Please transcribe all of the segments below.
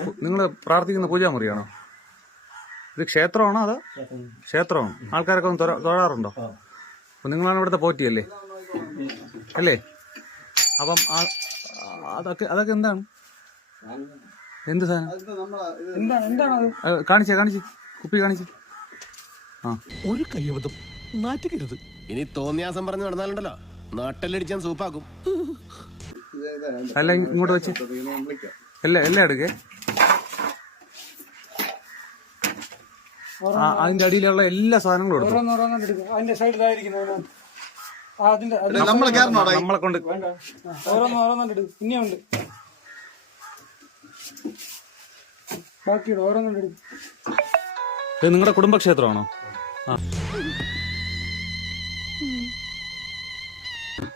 നിങ്ങൾ പ്രാർത്ഥിക്കുന്ന പൂജാമുറിയാണോ ഇത് ക്ഷേത്രമാണോ അതോ ക്ഷേത്രമാണ്? ആൾക്കാരൊക്കെ ഒന്ന് തൊഴ- തൊഴാറുണ്ടോ? അപ്പൊ നിങ്ങളാണ് ഇവിടുത്തെ പോറ്റിയല്ലേ? അല്ലേ? അപ്പം ആ- അതൊക്കെ അതൊക്കെ എന്താണ്? എന്ത് സാധനം? എന്താണ് എന്താണത് അത് കാണിച്ചേ കാണിച്ച്. കുപ്പി കാണിച്ച്. ആ. ഒരു കയ്യബദ്ധം. നാറ്റിക്കരുത് ഇനി തോന്നിയാസം പറഞ്ഞു നടന്നാലുണ്ടല്ലോ. നാട്ടിലടിച്ചാൻ സൂപ്പാക്കും. അല്ല ഇങ്ങോട്ട് വെച്ച്. എല്ലാം എല്ലാം എടുക്കേ. അതിന്റെ അടിയിലുള്ള എല്ലാ സാധനങ്ങളും എടുത്തു. എടുക്കും. അതിന്റെ അതിന്റെ കയറണോടാ നമ്മളെ കൊണ്ട് വേണ്ട. ആ, ഓരോന്ന് ഓരോന്നും എടുക്കും. ഇനിയുണ്ട് ബാക്കിയുടെ ഓരോന്നും എടുക്കും. ഇത് നിങ്ങളുടെ കുടുംബക്ഷേത്രമാണോ? ആ.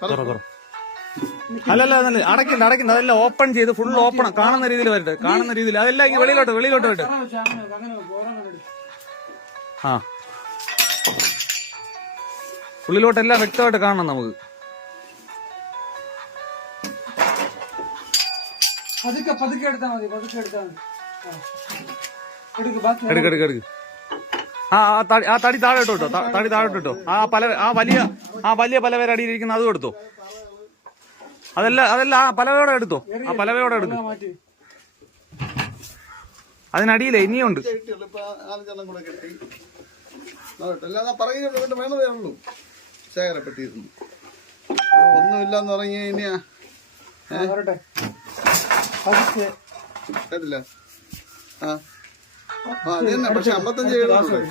തുറ, തുറ. അല്ലല്ല അതല്ല അടയ്ക്കണ്ട അടയ്ക്കണ്ട. അതെല്ലാം ഓപ്പൺ ചെയ്ത് ഫുൾ ഓപ്പൺ കാണുന്ന രീതിയിൽ വരട്ടെ. കാണുന്ന രീതിയിൽ. അതെല്ലാം ഇങ്ങനെ വെളിയിലോട്ട് വെളിയിലോട്ട് വരട്ടെ. അങ്ങനെ ഓരോന്നും എടുക്കും. ആ. ഉള്ളിലോട്ടെല്ലാം വ്യക്തമായിട്ട് കാണണം നമുക്ക്. പതുക്കെ പതുക്കെ എടുത്താൽ മതി പതുക്കെ എടുത്താൽ മതി. ആ. എടുക്ക് ബാക്കി എടുക്ക് എടുക്ക് എടുക്ക്. ആ ആ തടി ആ തടി താഴെ ഇട്ടോ തടി താഴെ ഇട്ടോ. ആ പല ആ വലിയ ആ വലിയ പലവേര അടിയിലിരിക്കുന്ന അതും എടുത്തോ. അതല്ല അതല്ല ആ പലവയോടെ എടുത്തോ. ആ പലവയോടെ എടുത്തു അതിനടിയില്ലേ ഇനിയുണ്ട് കിട്ടിയുള്ളൂ ഇപ്പൊ ആനച്ചെണ്ണം കൂടെ കെട്ടി നോക്കട്ടെ അല്ലാതെ പറയുന്നത് വേണതേ ഉള്ളൂ. ശേഖരപ്പെട്ടിരുന്നു ഒന്നുമില്ലെന്ന് പറഞ്ഞു കഴിഞ്ഞാ കേട്ടില്ല? ആ. അത് തന്നെ. പക്ഷെ അമ്പത്തഞ്ച് എഴുതുന്നുണ്ട്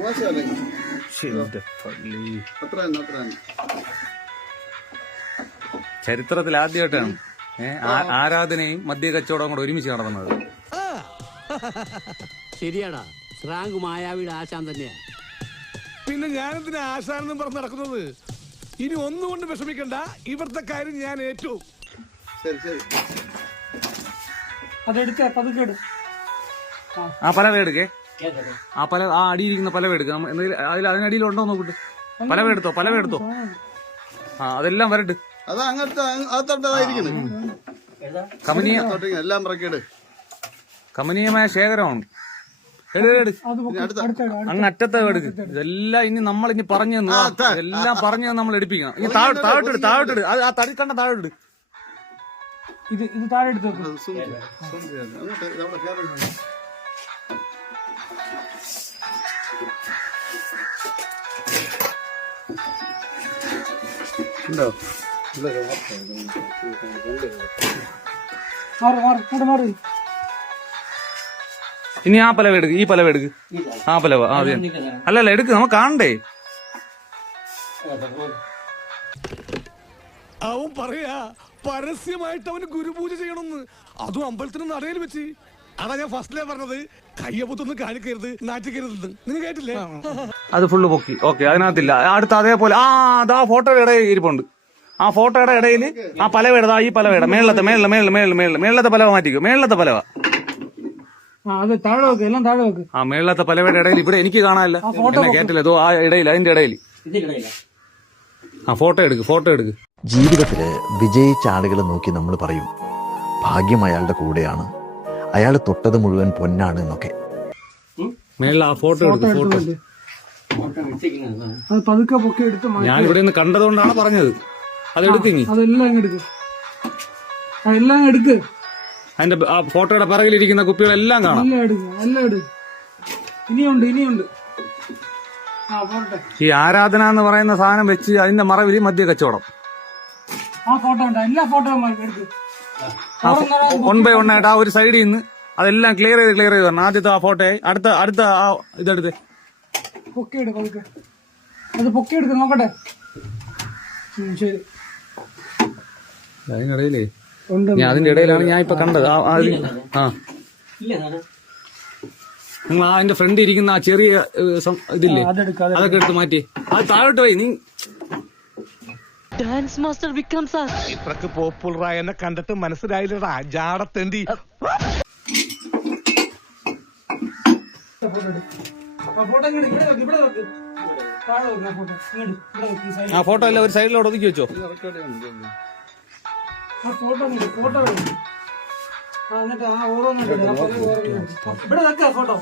മോശമല്ലേ? ശ്ശെ, പള്ളി. അത്ര തന്നെ അത്ര തന്നെ. ചരിത്രത്തിൽ ആദ്യമായിട്ടാണ് ആ- ആരാധനയും മദ്യ കച്ചവടവും കൂടെ ഒരുമിച്ച് നടന്നത്. ശരിയാടാ. ശ്രാങ്ക് മായാവിയുടെ ആശാൻ തന്നെയാ. പിന്നെ ഞാനെന്തിനാ ആശാനെന്നും പറഞ്ഞ് നടക്കുന്നത്? ഇനി ഒന്നുകൊണ്ട് വിഷമിക്കണ്ട. ഇവിടുത്തെ കാര്യം ഞാൻ ഏറ്റു. പതുക്കെ എടു. ആ. പല എടുക്കേ? ആ പല ആ അടിയിരിക്കുന്ന പല എന്തെങ്കിലും അതിൽ അതിനടിയിൽ ഉണ്ടോ നോക്കിട്ട്. പല എടുത്തോ പല എടുത്തോ? ആ. അതെല്ലാം വരട്ട്. അത് അങ്ങനത്തെ അകത്തോട്ടതായിരിക്കണം കമനീയ എല്ലാം കമനീയമായ ശേഖരമാണ്. അങ്ങ് അറ്റത്തെ എടുക്ക് ഇതെല്ലാം ഇനി നമ്മൾ ഇനി പറഞ്ഞു തന്നു. എല്ലാം പറഞ്ഞു നമ്മൾ എടുപ്പിക്കണം. ഇനി താഴോട്ട് താഴോട്ട് താഴോട്ട് അത് ആ തടി കണ്ട താഴോട്ട് ഇത് ഇത് താഴെ എടുത്ത്. ഉണ്ടോ? മാറി മാറി കൂടെ മാറി. ഇനി ആ പലവ എടുക്ക് ഈ പലവ എടുക്ക്. ആ പലവ ആ അതെ അല്ല എടുക്ക് നമ്മ കാണണ്ടേ? അവൻ പറയാ പരസ്യമായിട്ട് അവന് ഗുരുപൂജ ചെയ്യണമെന്ന്. അതും അമ്പലത്തിന് നടയിൽ വെച്ച്. അതാ ഞാൻ ഫസ്റ്റിലേ പറഞ്ഞത്. കയ്യപ്പത്തൊന്നും കാണിക്കരുത് നാറ്റിക്കരുത് നിങ്ങൾ കേട്ടില്ലേ? അത് ഫുള്ള് പൊക്കി. ഓക്കെ അതിനകത്തില്ല. അടുത്ത അതേപോലെ ആ അതാ ഫോട്ടോയുടെ ഇടയിൽ ഇരിപ്പുണ്ട്. ആ ഫോട്ടോയുടെ ഇടയിൽ ആ പലവയുടെ ദാ ഈ പലവേട മേളത്തെ മേളിലെ മേളിലെ മേളിലെ മേളിലെ മേളിലത്തെ പലവ മാറ്റിക്കും. മേളിലത്തെ പലവ. ആ അത് താഴെ വെക്ക് എല്ലാം താഴെ വെക്ക് ആ മേളിലത്തെ പലവയുടെ ഇടയിൽ ഇവിടെ എനിക്ക് കാണാനില്ല. എന്നെ കേട്ടില്ല. ഏതോ ആ ഇടയിൽ അതിന്റെ ഇടയിൽ. ആ ഫോട്ടോ എടുക്ക് ഫോട്ടോ എടുക്ക്. ജീവിതത്തിൽ വിജയിച്ച ആളുകളെ നോക്കി നമ്മൾ പറയും ഭാഗ്യം അയാളുടെ കൂടെയാണ്. അയാൾ തൊട്ടത് മുഴുവൻ പൊന്നാണ് എന്നൊക്കെ. മേളിൽ ആ ഫോട്ടോ എടുക്ക് ഫോട്ടോ അത് പതുക്കെ പൊക്കി എടുത്ത് മാറ്റി ഞാൻ ഇവിടെ നിന്ന് കണ്ടതുകൊണ്ടാണ് പറഞ്ഞത്. അതെടുത്തിങ്ങി അതെല്ലാം എടുക്ക്. അതെല്ലാം എടുക്ക്. അതിന്റെ ആ ഫോട്ടോയുടെ പിറകിലിരിക്കുന്ന കുപ്പികളെല്ലാം കാണാം. ഇനിയുണ്ട് ഇനിയുണ്ട്. ഈ ആരാധന എന്ന് പറയുന്ന സാധനം വെച്ച് അതിന്റെ മറവിൽ മദ്യ കച്ചവടം. ആ ഫോട്ടോ ഉണ്ട് എല്ലാ ഫോട്ടോ വൺ ബൈ വൺ ആയിട്ട് ആ ഒരു സൈഡിൽ നിന്ന് അതെല്ലാം ക്ലിയർ ചെയ്ത് ക്ലിയർ ചെയ്ത് തരണം. ആദ്യത്തെ ആ ഫോട്ടോ അടുത്ത അടുത്ത ആ ഇതെടുത്ത്. പൊക്കി എടുക്ക് അത് പൊക്കി എടുക്ക നോക്കട്ടെ ശരി. അതിനിടയിലേ ഞാൻ അതിന്റെ ഇടയിലാണ് ഞാൻ ഇപ്പൊ കണ്ടത്. ആ- നിങ്ങൾ ആ അതിന്റെ ഫ്രണ്ട് ഇരിക്കുന്ന ആ ചെറിയ ഇതില്ലേ? അതൊക്കെ എടുത്ത് മാറ്റി. അത് താഴോട്ട് പോയി. നീ ഡാൻസ് മാസ്റ്റർ വിക്രം സാർ ഇത്രക്ക് പോപ്പുലറായ എന്നെ കണ്ടിട്ട് മനസ്സിലായില്ലടാ. ജാടത്തേണ്ടി ആ ഫോട്ടോ എല്ലാം ഒരു സൈഡിലോട്ട് ഒതുക്കി വെച്ചോ? ആ ഫോട്ടോ ഉണ്ട് ഫോട്ടോ ഉണ്ട് ആ, എന്നിട്ട്. ഇവിടെ വെക്ക ഫോട്ടോ.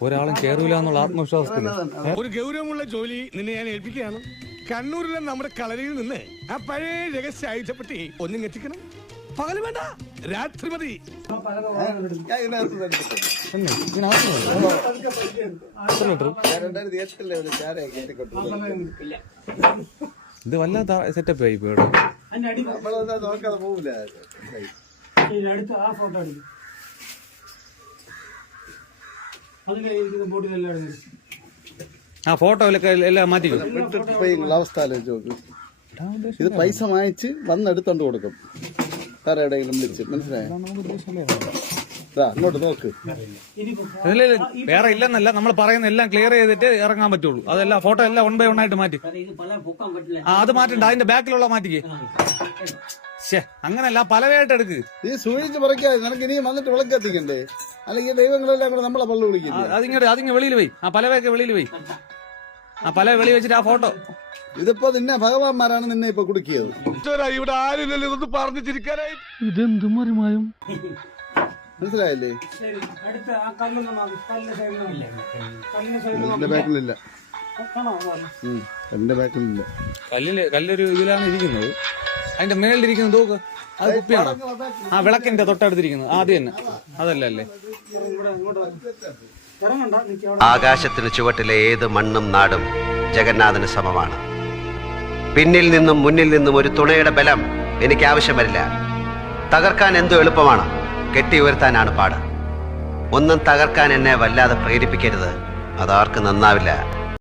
ഒരാളും കേറൂല എന്നുള്ള ആത്മവിശ്വാസത്തിന് ഒരു ഗൗരവമുള്ള ജോലി നിന്നെ ഞാൻ ഏൽപ്പിക്കുകയാണ്. കണ്ണൂരിലെ നമ്മുടെ കളരിയിൽ നിന്ന് ആ പഴയ രഹസ്യ ആയുധപ്പെട്ടി ഒന്നും എത്തിക്കണം. പകൽ വേണ്ട. രാത്രി മതി. ഇതിനകത്ത് രണ്ടായിരത്തി എട്ടിലെ ഒരു ചാരയെ ഇത് വല്ല സെറ്റപ്പ് ആയി പോയി നോക്കാതെ അടുത്ത് ആ ഫോട്ടോ എടുക്കും. അതിലെ ഇരിക്കുന്ന ബോട്ടിലെല്ലാം ആ ഫോട്ടോയിലൊക്കെ എല്ലാം മാറ്റി അവസ്ഥ ഇത് പൈസ വാങ്ങിച്ച് വന്നെടുത്തോണ്ട് കൊടുക്കും. വേറെ എവിടെയെങ്കിലും വിളിച്ച്. മനസ്സിലായോ? നോക്ക്. വേറെ ഇല്ലെന്നല്ല നമ്മൾ പറയുന്ന എല്ലാം ക്ലിയർ ചെയ്തിട്ട് ഇറങ്ങാൻ പറ്റുള്ളൂ. അതെല്ലാം ഫോട്ടോ എല്ലാം വൺ ബൈ വൺ ആയിട്ട് മാറ്റി. ആ അത് മാറ്റണ്ട അതിന്റെ ബാക്കിലുള്ള മാറ്റിക്ക്. ശേ അങ്ങനല്ല പലവയായിട്ട് എടുക്ക്. ഈ സൂചിച്ച് പറിക്കാതെ നിനക്ക് ഇനിയും വന്നിട്ട് വിളക്കെത്തിക്കണ്ടേ? അല്ലെങ്കിൽ ദൈവങ്ങളെല്ലാം കൂടെ നമ്മളെ പള്ളു വിളിക്കും അതിങ്ങോട്ട് അതിങ്ങ് വെളിയിൽ പോയി. ആ പലവയൊക്കെ വെളിയിൽ പോയി. ആ പല വെളി വെച്ചിട്ട് ആ ഫോട്ടോ ഇതിപ്പോ നിന്നെ ഭഗവാന്മാരാണ് നിന്നെ ഇപ്പൊ കുടുക്കിയത്. ഇവിടെ ആരും പറഞ്ഞിരിക്കാനായി ഇതെന്തും ചിരിക്കാനായി മനസ്സിലായില്ലേ? കല്ലിന്റെ കല്ലിന്റെ എന്റെ ബാക്കിലില്ല. എന്റെ ബാക്കിലില്ല. കല്ലിൽ കല്ലൊരു ഇതിലാണ് ഇരിക്കുന്നത്. അതിന്റെ മേളിലിരിക്കുന്നത് നോക്ക്. അത് കുപ്പിയാണ്? ആ വിളക്കിന്റെ തൊട്ടടുത്തിരിക്കുന്നത്. ആദ്യം തന്നെ. അതല്ല അല്ലേ ആകാശത്തിന് ചുവട്ടിലെ ഏത് മണ്ണും നാടും ജഗന്നാഥന് സമമാണ്. പിന്നിൽ നിന്നും മുന്നിൽ നിന്നും ഒരു തുണയുടെ ബലം എനിക്ക് ആവശ്യം വരില്ല. തകർക്കാൻ എന്തോ എളുപ്പമാണ്. കെട്ടി ഉയർത്താനാണ് പാട്. ഒന്നും തകർക്കാൻ എന്നെ വല്ലാതെ പ്രേരിപ്പിക്കരുത്. അതാർക്ക് നന്നാവില്ല.